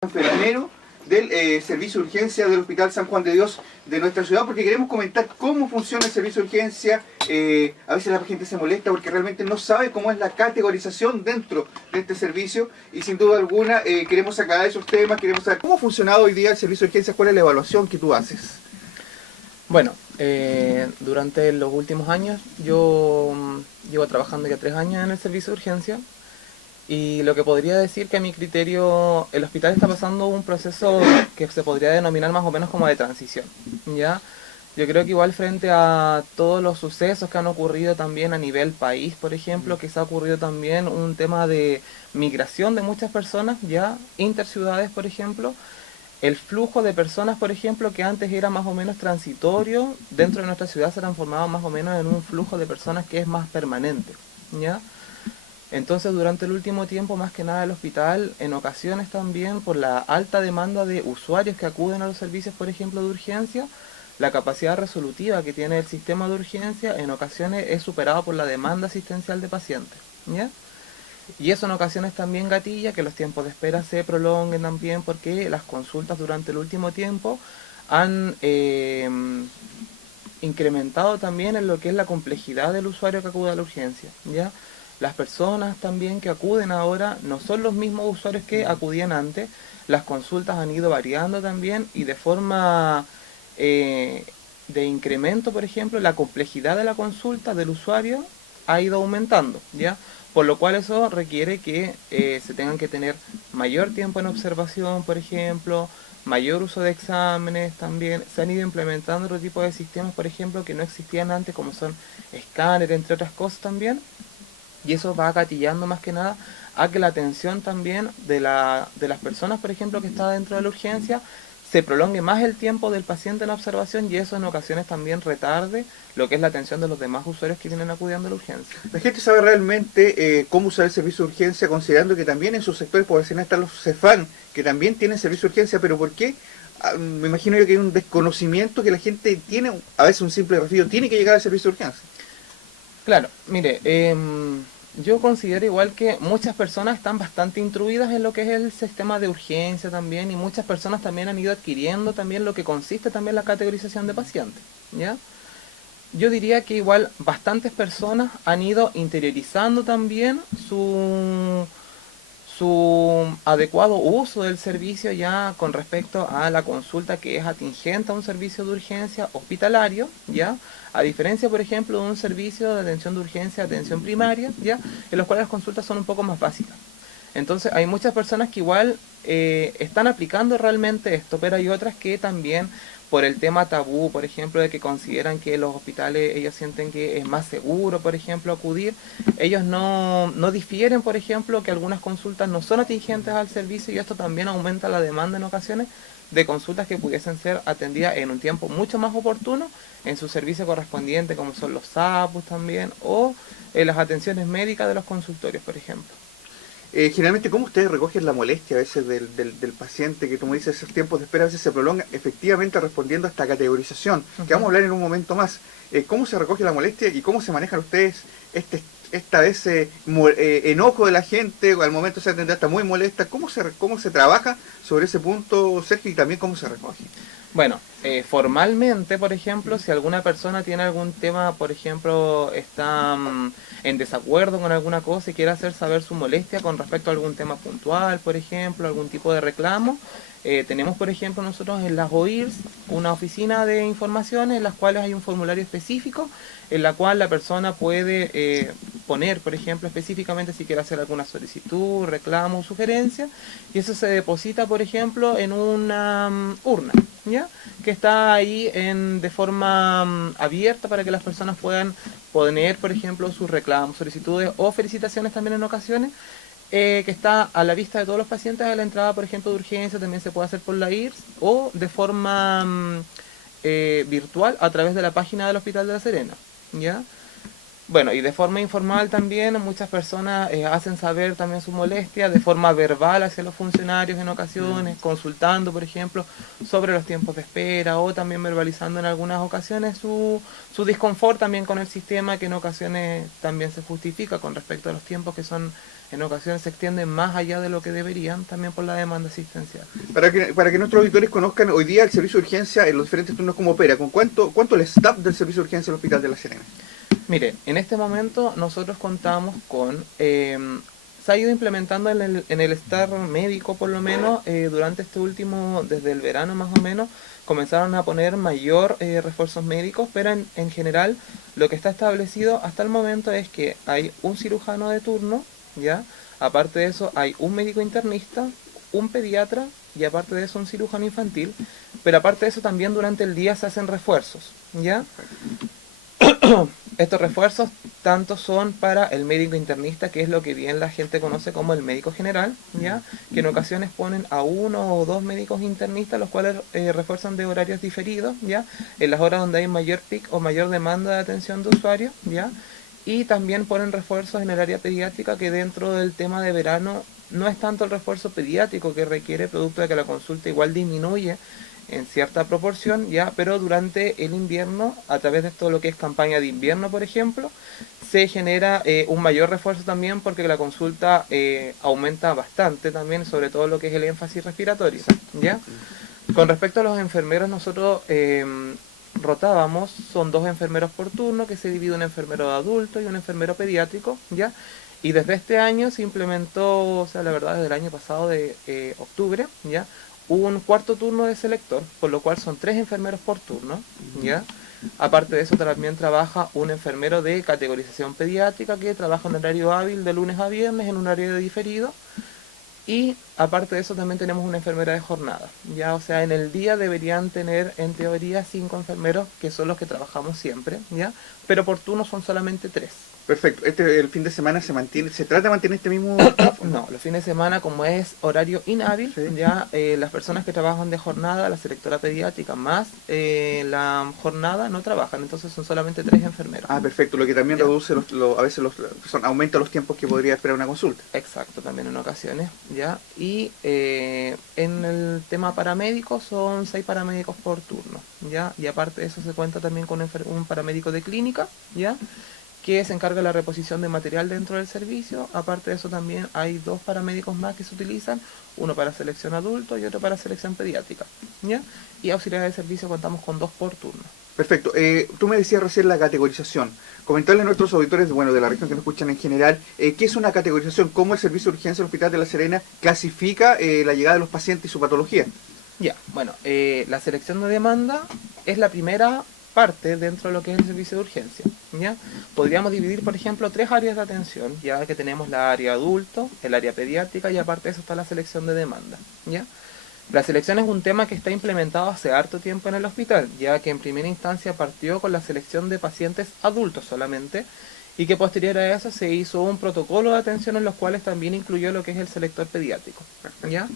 enfermero del servicio de urgencia del Hospital San Juan de Dios de nuestra ciudad, porque queremos comentar cómo funciona el servicio de urgencia. A veces la gente se molesta porque realmente no sabe cómo es la categorización dentro de este servicio, y sin duda alguna queremos aclarar esos temas. Queremos saber cómo ha funcionado hoy día el servicio de urgencia, cuál es la evaluación que tú haces. Bueno, durante los últimos años yo llevo trabajando ya 3 años en el servicio de urgencia. Y lo que podría decir que a mi criterio el hospital está pasando un proceso que se podría denominar más o menos como de transición, ¿ya? Yo creo que igual frente a todos los sucesos que han ocurrido también a nivel país, por ejemplo, que se ha ocurrido también un tema de migración de muchas personas, ya, interciudades, por ejemplo, el flujo de personas, por ejemplo, que antes era más o menos transitorio, dentro de nuestra ciudad se ha transformado más o menos en un flujo de personas que es más permanente, ¿ya? Entonces, durante el último tiempo, más que nada el hospital, en ocasiones también por la alta demanda de usuarios que acuden a los servicios, por ejemplo, de urgencia, la capacidad resolutiva que tiene el sistema de urgencia en ocasiones es superada por la demanda asistencial de pacientes, ¿ya? Y eso en ocasiones también gatilla que los tiempos de espera se prolonguen también, porque las consultas durante el último tiempo han incrementado también en lo que es la complejidad del usuario que acude a la urgencia, ¿ya? Las personas también que acuden ahora no son los mismos usuarios que acudían antes. Las consultas han ido variando también, y de forma de incremento, por ejemplo, la complejidad de la consulta del usuario ha ido aumentando, ¿ya? Por lo cual eso requiere que se tengan que tener mayor tiempo en observación, por ejemplo, mayor uso de exámenes también. Se han ido implementando otro tipo de sistemas, por ejemplo, que no existían antes, como son escáneres, entre otras cosas también. Y eso va gatillando más que nada a que la atención también de las personas, por ejemplo, que está dentro de la urgencia, se prolongue más el tiempo del paciente en observación, y eso en ocasiones también retarde lo que es la atención de los demás usuarios que vienen acudiendo a la urgencia. La gente sabe realmente cómo usar el servicio de urgencia, considerando que también en sus sectores poblacionales están los CEFAM, que también tienen servicio de urgencia, pero ¿por qué? Me imagino yo que hay un desconocimiento, que la gente tiene, a veces un simple resfrío, tiene que llegar al servicio de urgencia. Claro, mire, yo considero igual que muchas personas están bastante instruidas en lo que es el sistema de urgencia también, y muchas personas también han ido adquiriendo también lo que consiste también la categorización de pacientes, ¿ya? Yo diría que igual bastantes personas han ido interiorizando también su adecuado uso del servicio ya con respecto a la consulta que es atingente a un servicio de urgencia hospitalario, ¿ya? A diferencia, por ejemplo, de un servicio de atención de urgencia, atención primaria, ¿ya? En los cuales las consultas son un poco más básicas. Entonces hay muchas personas que igual están aplicando realmente esto, pero hay otras que también, por el tema tabú, por ejemplo, de que consideran que los hospitales, ellos sienten que es más seguro, por ejemplo, acudir, ellos no difieren, por ejemplo, que algunas consultas no son atingentes al servicio, y esto también aumenta la demanda en ocasiones de consultas que pudiesen ser atendidas en un tiempo mucho más oportuno en su servicio correspondiente, como son los SAPUS también, o las atenciones médicas de los consultorios, por ejemplo. Generalmente, ¿cómo ustedes recogen la molestia a veces del paciente, que como dices, esos tiempos de espera a veces se prolongan, efectivamente respondiendo a esta categorización, que vamos a hablar en un momento más? ¿Cómo se recoge la molestia y cómo se manejan ustedes esta vez enojo de la gente, o al momento se atender está muy molesta? ¿Cómo se trabaja sobre ese punto, Sergio, y también cómo se recoge? Bueno, formalmente, por ejemplo, si alguna persona tiene algún tema, por ejemplo, está en desacuerdo con alguna cosa y quiere hacer saber su molestia con respecto a algún tema puntual, por ejemplo, algún tipo de reclamo, tenemos, por ejemplo, nosotros en las OIRS una oficina de informaciones en las cuales hay un formulario específico en la cual la persona puede poner, por ejemplo, específicamente si quiere hacer alguna solicitud, reclamo o sugerencia, y eso se deposita, por ejemplo, en una urna, ¿ya? Que está ahí de forma abierta para que las personas puedan poner, por ejemplo, sus reclamos, solicitudes o felicitaciones también en ocasiones, que está a la vista de todos los pacientes a la entrada, por ejemplo, de urgencia. También se puede hacer por la IRS o de forma virtual a través de la página del Hospital de La Serena, ¿ya? Bueno, y de forma informal también muchas personas hacen saber también su molestia de forma verbal hacia los funcionarios en ocasiones, consultando, por ejemplo, sobre los tiempos de espera o también verbalizando en algunas ocasiones su disconfort también con el sistema, que en ocasiones también se justifica con respecto a los tiempos que son, en ocasiones se extienden más allá de lo que deberían, también por la demanda asistencial. Para que nuestros auditores conozcan hoy día el servicio de urgencia en los diferentes turnos, cómo opera, con cuánto el staff del servicio de urgencia del Hospital de La Serena. Mire, en este momento nosotros contamos con, se ha ido implementando en el estar médico por lo menos, durante este último, desde el verano más o menos, comenzaron a poner mayor refuerzos médicos, pero en general lo que está establecido hasta el momento es que hay un cirujano de turno, ¿ya? Aparte de eso hay un médico internista, un pediatra y aparte de eso un cirujano infantil, pero aparte de eso también durante el día se hacen refuerzos, ¿ya? Estos refuerzos tanto son para el médico internista, que es lo que bien la gente conoce como el médico general, ¿ya? Que en ocasiones ponen a uno o dos médicos internistas, los cuales refuerzan de horarios diferidos, ¿ya? En las horas donde hay mayor pic o mayor demanda de atención de usuarios, ¿ya? Y también ponen refuerzos en el área pediátrica, que dentro del tema de verano no es tanto el refuerzo pediátrico que requiere, producto de que la consulta igual disminuye en cierta proporción, ya, pero durante el invierno, a través de todo lo que es campaña de invierno, por ejemplo, se genera un mayor refuerzo también, porque la consulta aumenta bastante también, sobre todo lo que es el énfasis respiratorio, ¿ya? Con respecto a los enfermeros, nosotros rotábamos, son 2 enfermeros por turno, que se divide un enfermero de adulto y un enfermero pediátrico, ¿ya? Y desde este año se implementó, o sea, la verdad, desde el año pasado de octubre, ¿ya? Hubo un cuarto turno de selector, por lo cual son 3 enfermeros por turno, ¿ya? Aparte de eso también trabaja un enfermero de categorización pediátrica que trabaja en horario hábil de lunes a viernes en un horario diferido. Y aparte de eso también tenemos una enfermera de jornada, ¿ya? O sea, en el día deberían tener en teoría 5 enfermeros, que son los que trabajamos siempre, ¿ya? Pero por turno son solamente 3. Perfecto. El fin de semana se trata de mantener este mismo... No, los fines de semana, como es horario inhábil, Sí. ya las personas que trabajan de jornada, la selectora pediátrica más la jornada no trabajan, entonces son solamente 3 enfermeros. Ah, perfecto. Lo que también Ya. reduce, a veces aumenta los tiempos que podría esperar una consulta. Exacto, también en ocasiones, ¿ya? Y en el tema paramédicos son 6 paramédicos por turno, ¿ya? Y aparte de eso se cuenta también con un paramédico de clínica, ¿ya? Que se encarga de la reposición de material dentro del servicio. Aparte de eso también hay 2 paramédicos más que se utilizan, uno para selección adulto y otro para selección pediátrica, ¿ya? Y auxiliares de servicio contamos con 2 por turno. Perfecto. Tú me decías recién la categorización. Comentarle a nuestros auditores, bueno, de la región que nos escuchan en general, ¿qué es una categorización? ¿Cómo el servicio de urgencia del Hospital de La Serena clasifica la llegada de los pacientes y su patología? Ya, bueno, la selección de demanda es la primera parte dentro de lo que es el servicio de urgencia, ¿ya? Podríamos dividir, por ejemplo, 3 áreas de atención, ya que tenemos la área adulto, el área pediátrica y aparte de eso está la selección de demanda, ¿ya? La selección es un tema que está implementado hace harto tiempo en el hospital, ya que en primera instancia partió con la selección de pacientes adultos solamente, y que posterior a eso se hizo un protocolo de atención en los cuales también incluyó lo que es el selector pediátrico, ¿ya?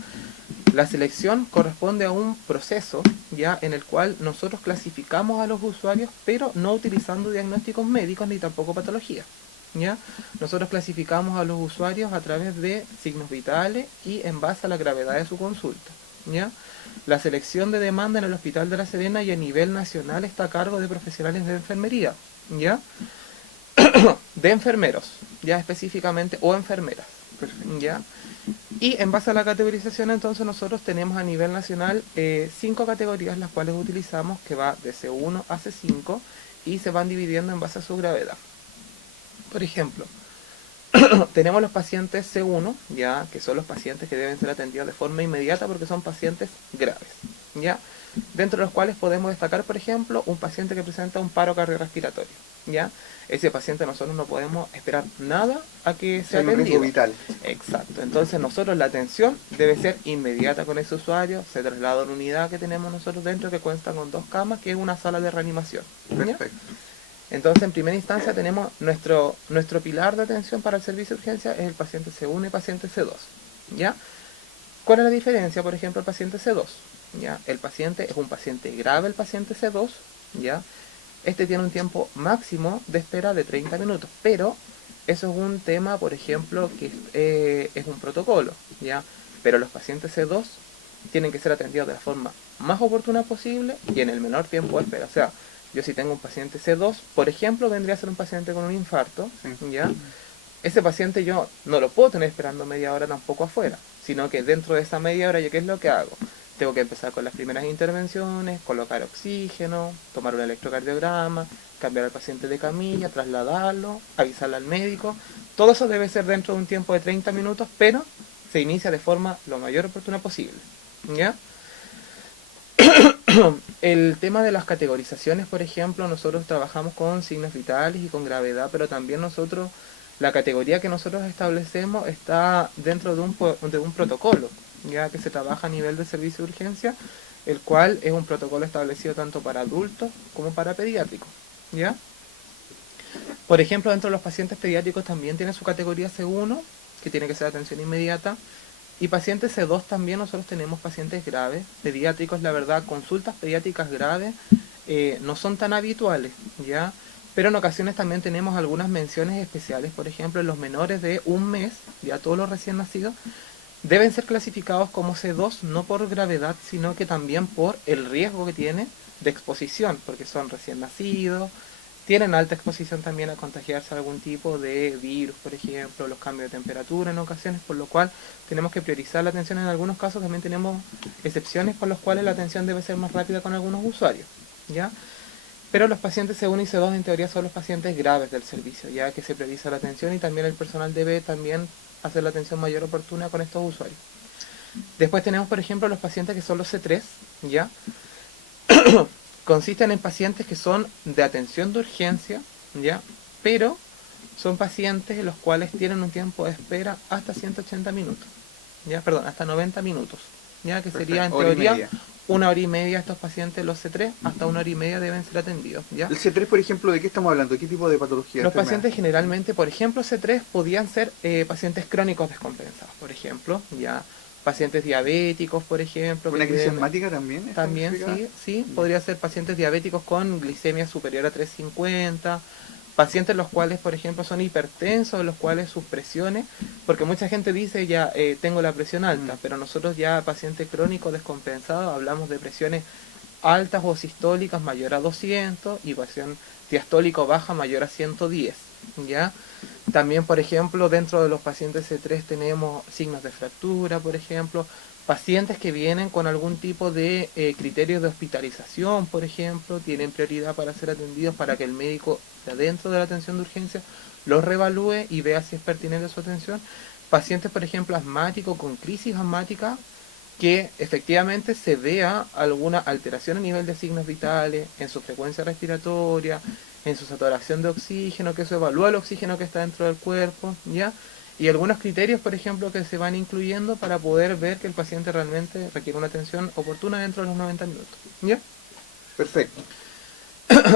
La selección corresponde a un proceso, ya, en el cual nosotros clasificamos a los usuarios, pero no utilizando diagnósticos médicos ni tampoco patologías, ¿ya? Nosotros clasificamos a los usuarios a través de signos vitales y en base a la gravedad de su consulta, ¿ya? La selección de demanda en el Hospital de La Serena y a nivel nacional está a cargo de profesionales de enfermería, ¿ya? De enfermeros, ya específicamente, o enfermeras, ¿ya? Y en base a la categorización, entonces nosotros tenemos a nivel nacional 5 categorías las cuales utilizamos, que va de C1 a C5 y se van dividiendo en base a su gravedad. Por ejemplo, tenemos los pacientes C1, ya, que son los pacientes que deben ser atendidos de forma inmediata porque son pacientes graves, ya, dentro de los cuales podemos destacar, por ejemplo, un paciente que presenta un paro cardiorrespiratorio, ya. Ese paciente nosotros no podemos esperar nada a que sea atendido. Un riesgo vital. Exacto. Entonces nosotros la atención debe ser inmediata con ese usuario. Se traslada a una unidad que tenemos nosotros dentro que cuenta con 2 camas, que es una sala de reanimación, ¿ya? Perfecto. Entonces en primera instancia tenemos nuestro pilar de atención para el servicio de urgencia es el paciente C1 y paciente C2, ¿ya? ¿Cuál es la diferencia, por ejemplo, el paciente C2? ¿Ya? El paciente es un paciente grave, el paciente C2, ¿ya? este tiene un tiempo máximo de espera de 30 minutos, pero eso es un tema, por ejemplo, que es un protocolo, ¿ya? Pero los pacientes C2 tienen que ser atendidos de la forma más oportuna posible y en el menor tiempo de espera. O sea, yo si tengo un paciente C2, por ejemplo, vendría a ser un paciente con un infarto, ¿ya? Ese paciente yo no lo puedo tener esperando media hora tampoco afuera, sino que dentro de esa media hora, ¿yo qué es lo que hago? Tengo que empezar con las primeras intervenciones, colocar oxígeno, tomar un electrocardiograma, cambiar al paciente de camilla, trasladarlo, avisarle al médico. Todo eso debe ser dentro de un tiempo de 30 minutos, pero se inicia de forma lo mayor oportuna posible, ¿ya? El tema de las categorizaciones, por ejemplo, nosotros trabajamos con signos vitales y con gravedad, pero también nosotros, la categoría que nosotros establecemos está dentro de un protocolo, ya que se trabaja a nivel de servicio de urgencia, el cual es un protocolo establecido tanto para adultos como para pediátricos, ¿ya? Por ejemplo, dentro de los pacientes pediátricos también tiene su categoría C1, que tiene que ser atención inmediata, y pacientes C2 también nosotros tenemos pacientes graves, pediátricos, la verdad, consultas pediátricas graves no son tan habituales, ¿ya? Pero en ocasiones también tenemos algunas menciones especiales, por ejemplo, en los menores de un mes, ya todos los recién nacidos, deben ser clasificados como C2 no por gravedad, sino que también por el riesgo que tiene de exposición, porque son recién nacidos, tienen alta exposición también a contagiarse a algún tipo de virus, por ejemplo, los cambios de temperatura en ocasiones, por lo cual tenemos que priorizar la atención. En algunos casos también tenemos excepciones por las cuales la atención debe ser más rápida con algunos usuarios, ¿ya? Pero los pacientes C1 y C2 en teoría son los pacientes graves del servicio, ya que se prioriza la atención y también el personal debe también hacer la atención mayor oportuna con estos usuarios. Después tenemos, por ejemplo, los pacientes que son los C3, ¿ya? Consisten en pacientes que son de atención de urgencia, ¿ya? Pero son pacientes en los cuales tienen un tiempo de espera hasta 180 minutos, ¿ya? Perdón, hasta 90 minutos, ¿ya? Que sería en teoría una hora y media estos pacientes, los C3, hasta una hora y media deben ser atendidos, ¿ya? El C3, por ejemplo, ¿de qué estamos hablando? ¿Qué tipo de patología? Los pacientes generalmente, por ejemplo, C3 podían ser pacientes crónicos descompensados, por ejemplo, ¿ya? Pacientes diabéticos, por ejemplo. ¿Una crisis asmática también? También, sí, podría ser pacientes diabéticos con glicemia superior a 350, pacientes los cuales, por ejemplo, son hipertensos, los cuales sus presiones, porque mucha gente dice ya tengo la presión alta, pero nosotros ya paciente crónico descompensado hablamos de presiones altas o sistólicas mayor a 200 y presión diastólica baja mayor a 110, ¿ya? También, por ejemplo, dentro de los pacientes C3 tenemos signos de fractura, por ejemplo, pacientes que vienen con algún tipo de criterios de hospitalización, por ejemplo, tienen prioridad para ser atendidos para que el médico de adentro de la atención de urgencia los reevalúe y vea si es pertinente su atención. Pacientes, por ejemplo, asmáticos con crisis asmática, que efectivamente se vea alguna alteración a nivel de signos vitales, en su frecuencia respiratoria, en su saturación de oxígeno, que eso evalúa el oxígeno que está dentro del cuerpo, ¿ya? Y algunos criterios, por ejemplo, que se van incluyendo para poder ver que el paciente realmente requiere una atención oportuna dentro de los 90 minutos, ¿ya? Perfecto.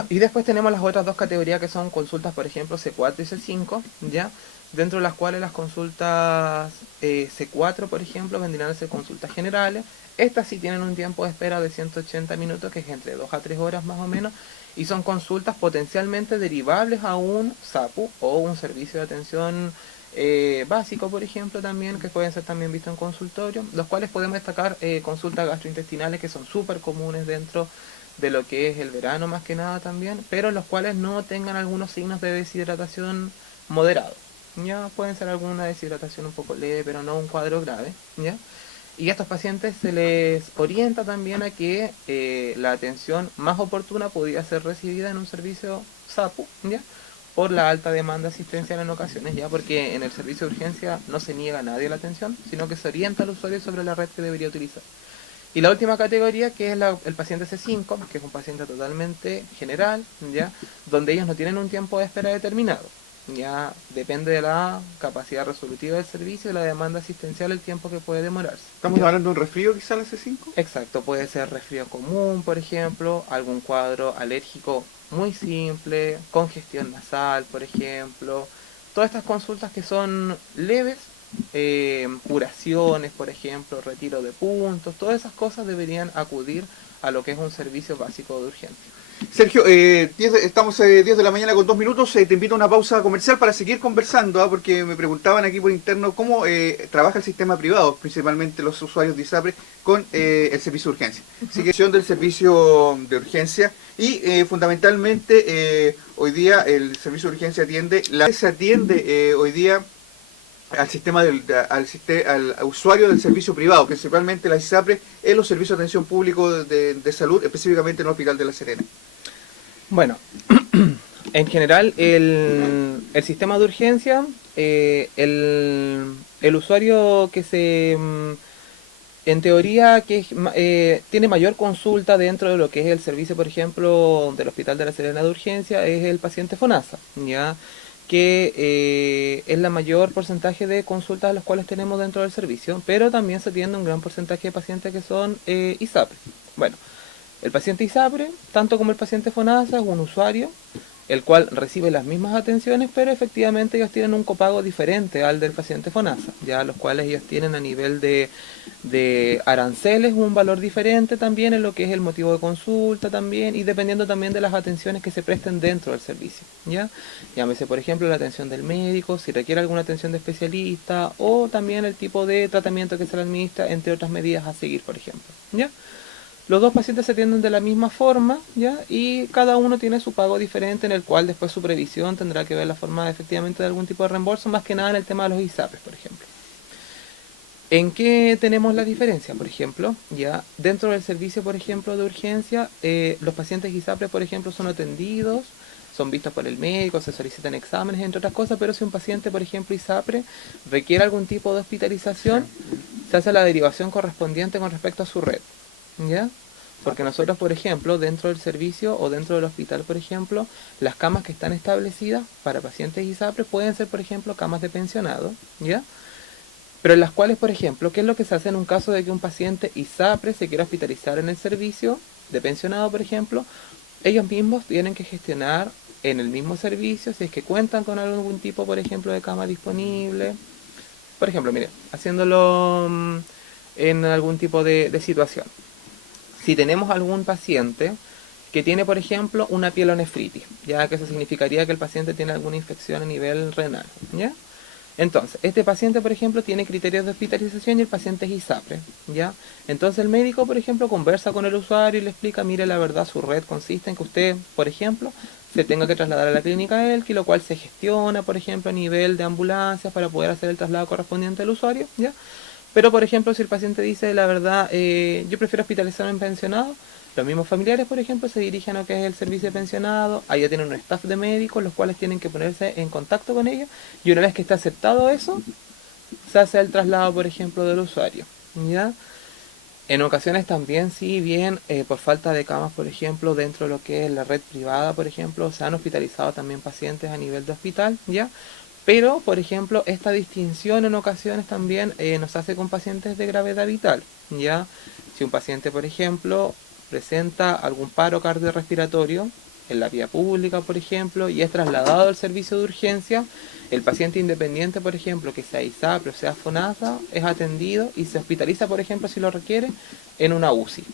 Y después tenemos las otras dos categorías que son consultas, por ejemplo, C4 y C5, ¿ya? Dentro de las cuales las consultas C4, por ejemplo, vendrían a ser consultas generales. Estas sí tienen un tiempo de espera de 180 minutos, que es entre 2 a 3 horas más o menos, y son consultas potencialmente derivables a un SAPU o un servicio de atención básico, por ejemplo, también, que pueden ser también vistos en consultorio, los cuales podemos destacar consultas gastrointestinales que son súper comunes dentro de lo que es el verano más que nada también, pero los cuales no tengan algunos signos de deshidratación moderado. Ya pueden ser alguna deshidratación un poco leve, pero no un cuadro grave, ¿ya? Y a estos pacientes se les orienta también a que la atención más oportuna podría ser recibida en un servicio SAPU, ¿ya? Por la alta demanda asistencial en ocasiones, ¿ya? Porque en el servicio de urgencia no se niega a nadie la atención, sino que se orienta al usuario sobre la red que debería utilizar. Y la última categoría, que es el paciente C5, que es un paciente totalmente general, ¿ya? Donde ellos no tienen un tiempo de espera determinado. Ya depende de la capacidad resolutiva del servicio y la demanda asistencial el tiempo que puede demorarse. ¿Estamos hablando de un resfrío quizá la C5? Exacto, puede ser resfrío común, por ejemplo, algún cuadro alérgico muy simple, congestión nasal, por ejemplo. Todas estas consultas que son leves, curaciones, por ejemplo, retiro de puntos, todas esas cosas deberían acudir a lo que es un servicio básico de urgencia. Sergio, estamos 10 de la mañana con 2 minutos. Te invito a una pausa comercial para seguir conversando, porque me preguntaban aquí por interno cómo trabaja el sistema privado, principalmente los usuarios de ISAPRE, con el servicio de urgencia. Así que del servicio de urgencia y fundamentalmente hoy día el servicio de urgencia se atiende hoy día al sistema al usuario del servicio privado, principalmente la ISAPRE, en los servicios de atención público de salud, específicamente en el Hospital de La Serena. Bueno, en general el sistema de urgencia, el usuario que en teoría tiene mayor consulta dentro de lo que es el servicio, por ejemplo, del Hospital de La Serena de urgencia, es el paciente FONASA, ¿ya? Que es la mayor porcentaje de consultas a las cuales tenemos dentro del servicio, pero también se atiende un gran porcentaje de pacientes que son ISAPRE. Bueno, el paciente ISAPRE, tanto como el paciente FONASA, es un usuario el cual recibe las mismas atenciones, pero efectivamente ellos tienen un copago diferente al del paciente FONASA, ya los cuales ellos tienen a nivel de aranceles un valor diferente también en lo que es el motivo de consulta también, y dependiendo también de las atenciones que se presten dentro del servicio, ¿ya? Llámese por ejemplo la atención del médico, si requiere alguna atención de especialista, o también el tipo de tratamiento que se le administra, entre otras medidas a seguir, por ejemplo, ¿ya? Los dos pacientes se atienden de la misma forma, ¿ya? Y cada uno tiene su pago diferente, en el cual después su previsión tendrá que ver la forma efectivamente de algún tipo de reembolso, más que nada en el tema de los ISAPRES, por ejemplo. ¿En qué tenemos la diferencia? Por ejemplo, ya dentro del servicio, por ejemplo, de urgencia, los pacientes ISAPRES, por ejemplo, son atendidos, son vistos por el médico, se solicitan exámenes, entre otras cosas, pero si un paciente, por ejemplo, ISAPRE, requiere algún tipo de hospitalización, se hace la derivación correspondiente con respecto a su red, ¿ya? Porque nosotros, por ejemplo, dentro del servicio o dentro del hospital, por ejemplo, las camas que están establecidas para pacientes ISAPRE pueden ser, por ejemplo, camas de pensionado, ¿ya? Pero en las cuales, por ejemplo, ¿qué es lo que se hace en un caso de que un paciente ISAPRE se quiera hospitalizar en el servicio de pensionado, por ejemplo? Ellos mismos tienen que gestionar en el mismo servicio, si es que cuentan con algún tipo, por ejemplo, de cama disponible. Por ejemplo, mire, haciéndolo en algún tipo de situación. Si tenemos algún paciente que tiene, por ejemplo, una pielonefritis, ya que eso significaría que el paciente tiene alguna infección a nivel renal, ¿ya? Entonces, este paciente, por ejemplo, tiene criterios de hospitalización y el paciente es ISAPRE, ¿ya? Entonces el médico, por ejemplo, conversa con el usuario y le explica, mire, la verdad, su red consiste en que usted, por ejemplo, se tenga que trasladar a la clínica Elqui, lo cual se gestiona, por ejemplo, a nivel de ambulancias para poder hacer el traslado correspondiente al usuario, ¿ya? Pero, por ejemplo, si el paciente dice, la verdad, yo prefiero hospitalizarme en pensionado, los mismos familiares, por ejemplo, se dirigen a lo que es el servicio de pensionado, allá tienen un staff de médicos, los cuales tienen que ponerse en contacto con ellos, y una vez que está aceptado eso, se hace el traslado, por ejemplo, del usuario, ¿ya? En ocasiones también, si bien por falta de camas, por ejemplo, dentro de lo que es la red privada, por ejemplo, se han hospitalizado también pacientes a nivel de hospital, ¿ya? Pero, por ejemplo, esta distinción en ocasiones también nos hace con pacientes de gravedad vital, ¿ya? Si un paciente, por ejemplo, presenta algún paro cardiorrespiratorio en la vía pública, por ejemplo, y es trasladado al servicio de urgencia, el paciente independiente, por ejemplo, que sea ISAPRE o sea FONASA, es atendido y se hospitaliza, por ejemplo, si lo requiere, en una UCI.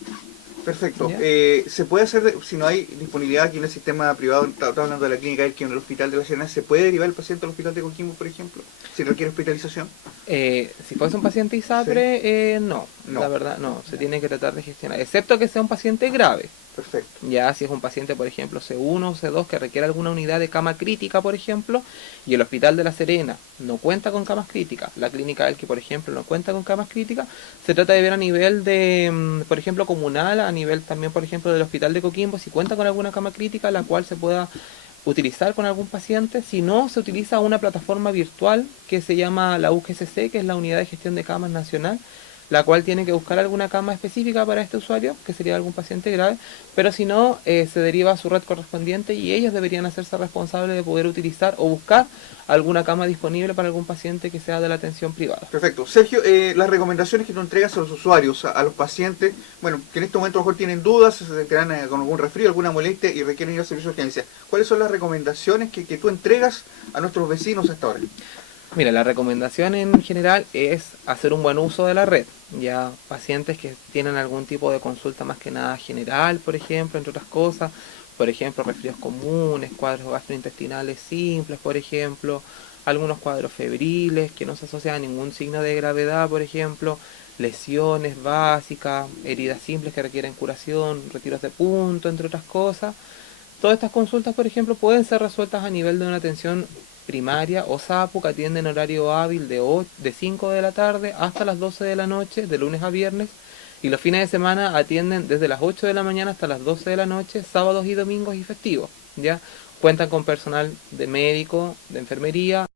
Perfecto. ¿Se puede hacer, si no hay disponibilidad aquí en el sistema privado, está hablando de la clínica Elqui en el Hospital de La Serena, ¿se puede derivar el paciente al Hospital de Coquimbo, por ejemplo, si requiere hospitalización? Si fuese un paciente ISAPRE, sí. No, la verdad, no, se tiene que tratar de gestionar, excepto que sea un paciente grave. Perfecto. Ya si es un paciente, por ejemplo, C1 o C2 que requiere alguna unidad de cama crítica, por ejemplo, y el Hospital de La Serena no cuenta con camas críticas, la clínica Elqui, por ejemplo, no cuenta con camas críticas, se trata de ver a nivel de, por ejemplo, comunal, a nivel también, por ejemplo, del Hospital de Coquimbo, si cuenta con alguna cama crítica, la cual se pueda utilizar con algún paciente. Si no, se utiliza una plataforma virtual que se llama la UGCC, que es la Unidad de Gestión de Camas Nacional, la cual tiene que buscar alguna cama específica para este usuario, que sería algún paciente grave, pero si no, se deriva a su red correspondiente y ellos deberían hacerse responsables de poder utilizar o buscar alguna cama disponible para algún paciente que sea de la atención privada. Perfecto. Sergio, las recomendaciones que tú entregas a los usuarios, a los pacientes, bueno, que en este momento a lo mejor tienen dudas, se quedan con algún resfrío, alguna molestia y requieren ir al servicio de urgencia. ¿Cuáles son las recomendaciones que tú entregas a nuestros vecinos hasta ahora? Mira, la recomendación en general es hacer un buen uso de la red. Ya pacientes que tienen algún tipo de consulta más que nada general, por ejemplo, entre otras cosas, Por ejemplo, resfríos comunes, cuadros gastrointestinales simples, por ejemplo, algunos cuadros febriles que no se asocian a ningún signo de gravedad, por ejemplo, lesiones básicas, heridas simples que requieren curación, retiros de punto, entre otras cosas. Todas estas consultas, por ejemplo, pueden ser resueltas a nivel de una atención primaria o SAPU que atiende en horario hábil de 5 de la tarde hasta las 12 de la noche, de lunes a viernes, y los fines de semana atienden desde las 8 de la mañana hasta las 12 de la noche, sábados y domingos y festivos, ¿ya? Cuentan con personal de médico, de enfermería,